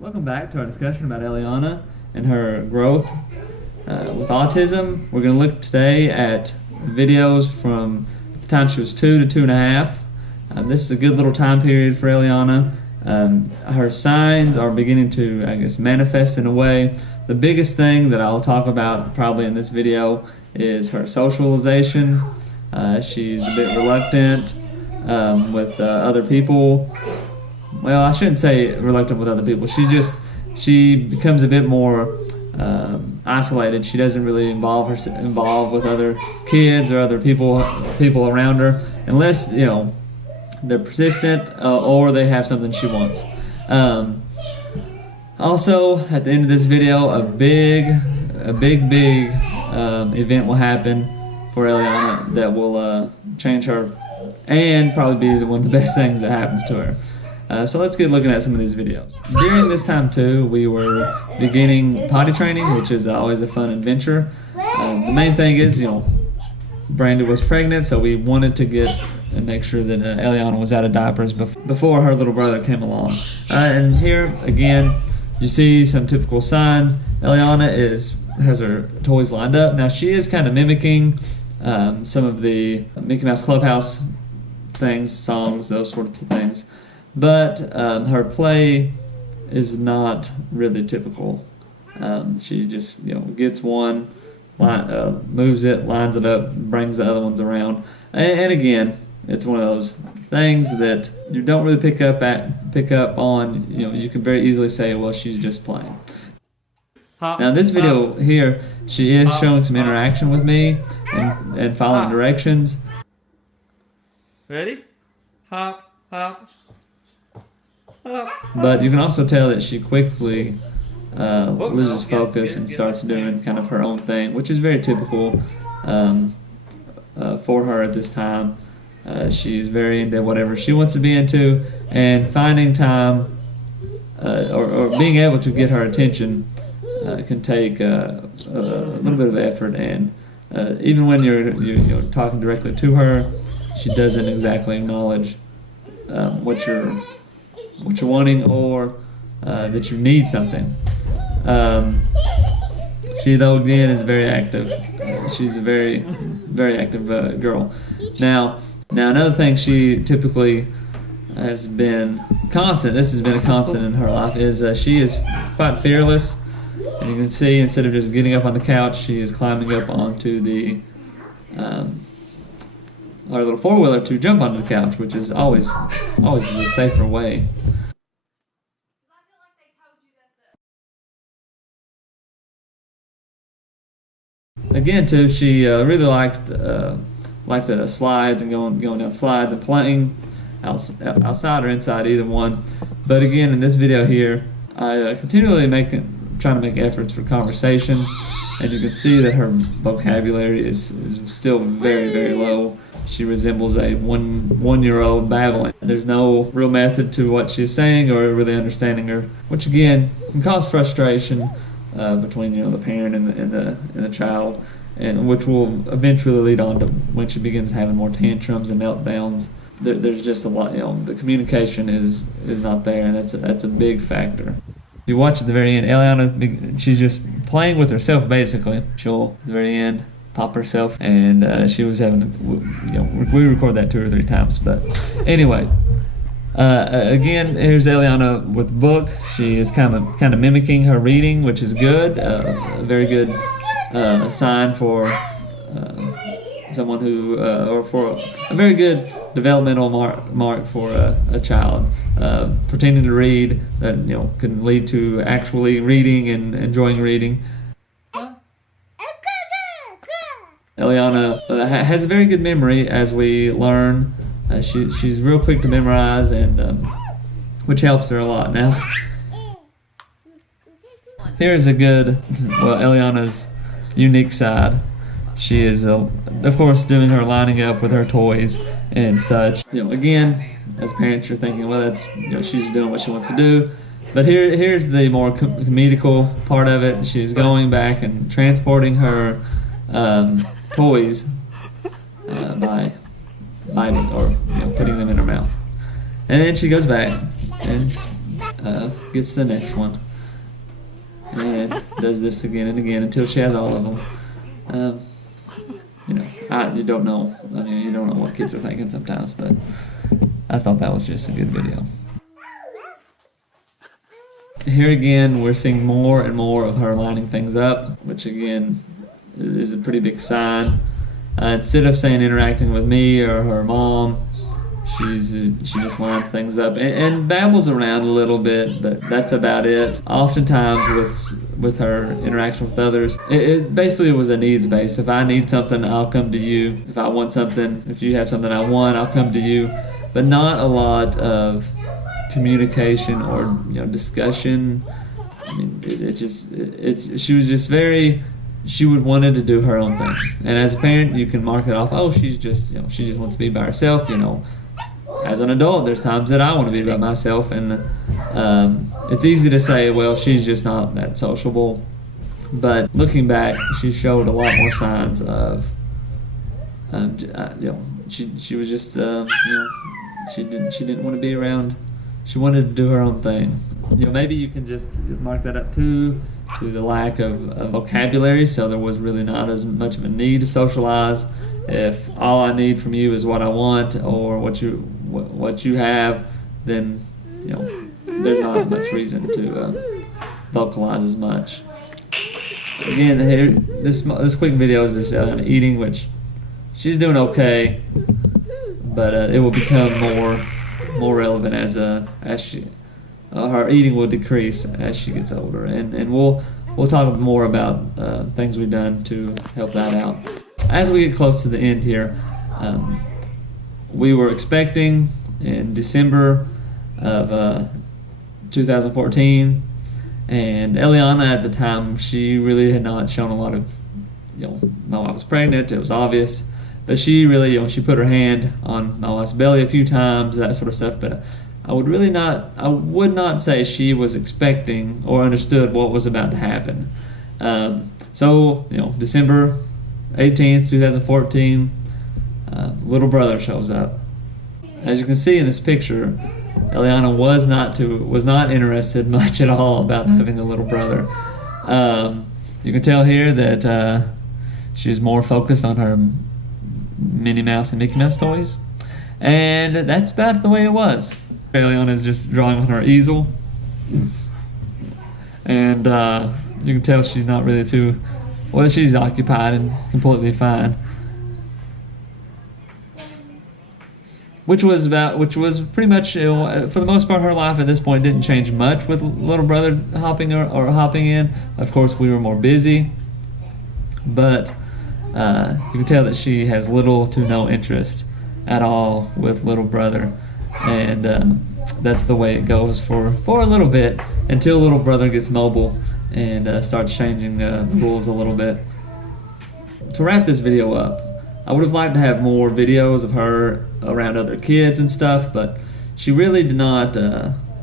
Welcome back to our discussion about Elliana and her growth with autism. We're going to look today at videos from the time she was 2 to 2.5. This is a good little time period for Elliana. Her signs are beginning to, manifest in a way. The biggest thing that I'll talk about probably in this video is her socialization. She's a bit reluctant with other people. Well, I shouldn't say reluctant with other people. She becomes a bit more isolated. She doesn't really involve with other kids or other people around her, unless they're persistent or they have something she wants. Also, at the end of this video, a big event will happen for Elliana that will change her and probably be one of the best things that happens to her. So let's get looking at some of these videos. During this time too, we were beginning potty training, which is always a fun adventure. The main thing is, Brandy was pregnant, so we wanted to get and make sure that Elliana was out of diapers before her little brother came along. And here again, you see some typical signs. Elliana has her toys lined up. Now she is kind of mimicking some of the Mickey Mouse Clubhouse things, songs, those sorts of things. But her play is not really typical. She just gets one, moves it, lines it up, brings the other ones around, and again, it's one of those things that you don't really pick up on. You can very easily say, well, she's just playing. Now in this video here, she is showing some interaction with me and following directions. Ready? Hop, hop. But you can also tell that she quickly loses focus and starts doing kind of her own thing, which is very typical for her at this time. She's very into whatever she wants to be into, and finding time or being able to get her attention can take a little bit of effort. And even when you're talking directly to her, she doesn't exactly acknowledge what you're wanting or that you need something. She, though, again, is very active. She's a very active girl. Now another thing she typically has been constant, this has been a constant in her life, is she is quite fearless. And you can see, instead of just getting up on the couch, she is climbing up onto the our little four-wheeler to jump onto the couch, which is always the safer way. Again, too, she really liked the slides and going down slides and playing outside or inside, either one. But again, in this video here, I continually trying to make efforts for conversation, and you can see that her vocabulary is still very low. She resembles a one-year-old babbling. There's no real method to what she's saying or really understanding her, which again can cause frustration between the parent and the child, and which will eventually lead on to when she begins having more tantrums and meltdowns. There's just a lot. The communication is not there, and that's a big factor. You watch at the very end, Elliana, she's just playing with herself basically. She'll at the very end pop herself, and she was having we record that 2 or 3 times. But anyway, again, here's Elliana with the book. She is kind of mimicking her reading, which is good. A very good sign for someone who, or for a very good developmental mark for a child. Pretending to read that can lead to actually reading and enjoying reading. Eliana has a very good memory, as we learn. She's real quick to memorize, and which helps her a lot. Now, here's a good, Eliana's unique side. She is, of course, doing her lining up with her toys and such. Again, as parents, you're thinking, well, that's she's doing what she wants to do. But here's the more comedical part of it. She's going back and transporting her toys by biting or putting them in her mouth, and then she goes back and gets the next one, and does this again and again until she has all of them. You don't know. I mean, you don't know what kids are thinking sometimes, but I thought that was just a good video. Here again, we're seeing more and more of her lining things up, which again is a pretty big sign. Instead of saying interacting with me or her mom, she just lines things up and babbles around a little bit, but that's about it. Oftentimes with her interaction with others, it basically was a needs based. If I need something, I'll come to you. If I want something, if you have something I want, I'll come to you. But not a lot of communication or discussion. I mean, she was just very. She wanted to do her own thing, and as a parent, you can mark it off. Oh, she just wants to be by herself. As an adult, there's times that I want to be by myself, and it's easy to say, well, she's just not that sociable. But looking back, she showed a lot more signs of, she was just, she didn't want to be around. She wanted to do her own thing. Maybe you can just mark that up too, to the lack of vocabulary. So there was really not as much of a need to socialize. If all I need from you is what I want or what you have, then there's not much reason to vocalize as much. Again, here this quick video is just Elliana eating, which she's doing okay, but it will become more relevant as she her eating will decrease as she gets older, and we'll talk more about things we've done to help that out. As we get close to the end here, we were expecting in December of 2014, and Elliana at the time, she really had not shown a lot of, my wife was pregnant, it was obvious, but she really, she put her hand on my wife's belly a few times, that sort of stuff, but I would not say she was expecting or understood what was about to happen. So, December 18th, 2014, little brother shows up. As you can see in this picture, Elliana was not interested much at all about having a little brother. You can tell here that she was more focused on her Minnie Mouse and Mickey Mouse toys, and that's about the way it was. Elliana is just drawing on her easel, and you can tell she's not really too. Well, she's occupied and completely fine. Which was pretty much, for the most part, her life at this point didn't change much with little brother hopping in. Of course, we were more busy, but you can tell that she has little to no interest at all with little brother, and that's the way it goes for a little bit until little brother gets mobile and starts changing the rules a little bit. To wrap this video up, I would have liked to have more videos of her around other kids and stuff, but she really did not.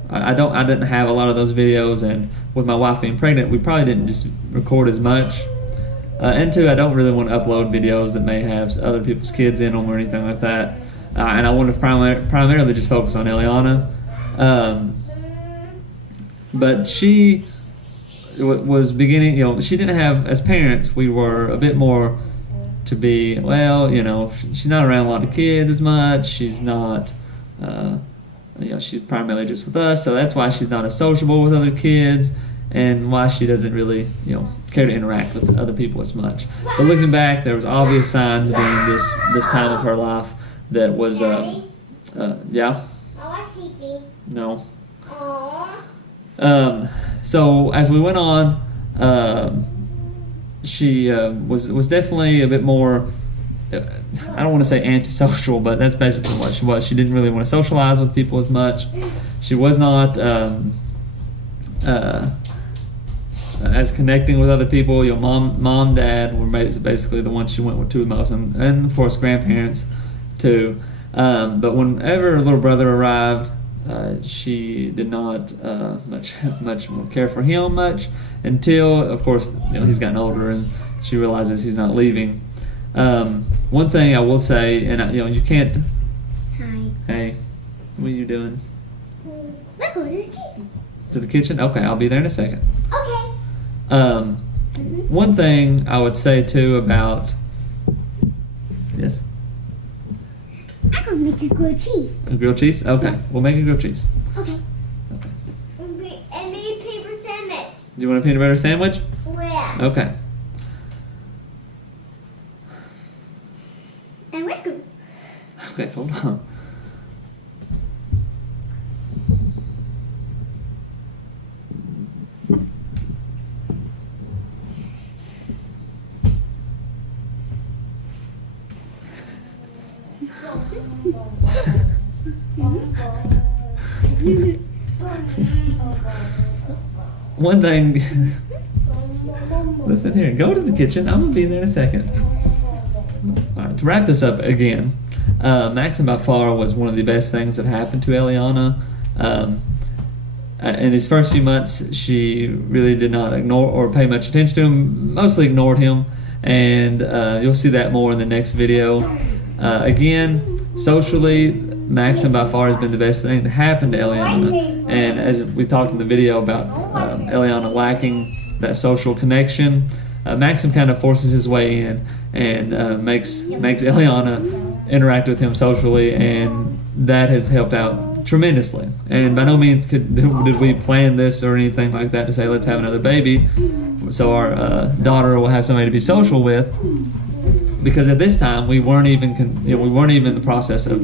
I didn't have a lot of those videos, and with my wife being pregnant, we probably didn't just record as much. And two, I don't really want to upload videos that may have other people's kids in them or anything like that. And I want to primarily just focus on Elliana. But she was beginning, she didn't have, as parents, we were a bit more to be, she's not around a lot of kids as much, she's not, she's primarily just with us, so that's why she's not as sociable with other kids, and why she doesn't really, care to interact with other people as much. But looking back, there was obvious signs during this time of her life that was, yeah? No. So as we went on, she was definitely a bit more, I don't want to say antisocial, but that's basically what she was. She didn't really want to socialize with people as much. She was not as connecting with other people. Mom, dad were basically the ones she went to the most, and of course grandparents too. But whenever her little brother arrived, she did not much care for him much until, of course, he's gotten older and she realizes he's not leaving. One thing I will say, and you can't. Hi. Hey, what are you doing? Let's go to the kitchen. To the kitchen? Okay, I'll be there in a second. Okay. One thing I would say too about, yes? I'm gonna make a grilled cheese. A grilled cheese? Okay, Yes. we'll make a grilled cheese. Okay. Okay. And maybe paper sandwich. Do you want a peanut butter sandwich? Where? Okay. And whisker. Okay, hold on. One thing, listen here, go to the kitchen. I'm gonna be there in a second. All right, to wrap this up again, Maxim by far was one of the best things that happened to Elliana. In his first few months, she really did not ignore or pay much attention to him, mostly ignored him, and you'll see that more in the next video. Again, socially, Maxim by far has been the best thing to happen to Elliana, and as we talked in the video about Elliana lacking that social connection, Maxim kind of forces his way in and makes Elliana interact with him socially, and that has helped out tremendously. And by no means did we plan this or anything like that to say let's have another baby so our daughter will have somebody to be social with, because at this time we weren't even in the process of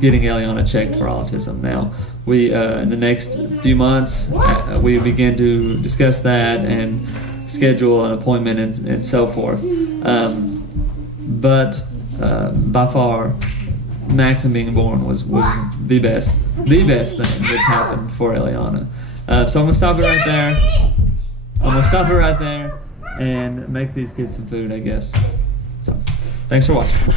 getting Elliana checked for autism. Now we in the next few months we begin to discuss that and schedule an appointment and so forth. But by far, Maxim being born was the best thing that's happened for Elliana. So I'm gonna stop it right there. And make these kids some food, I guess. So, thanks for watching.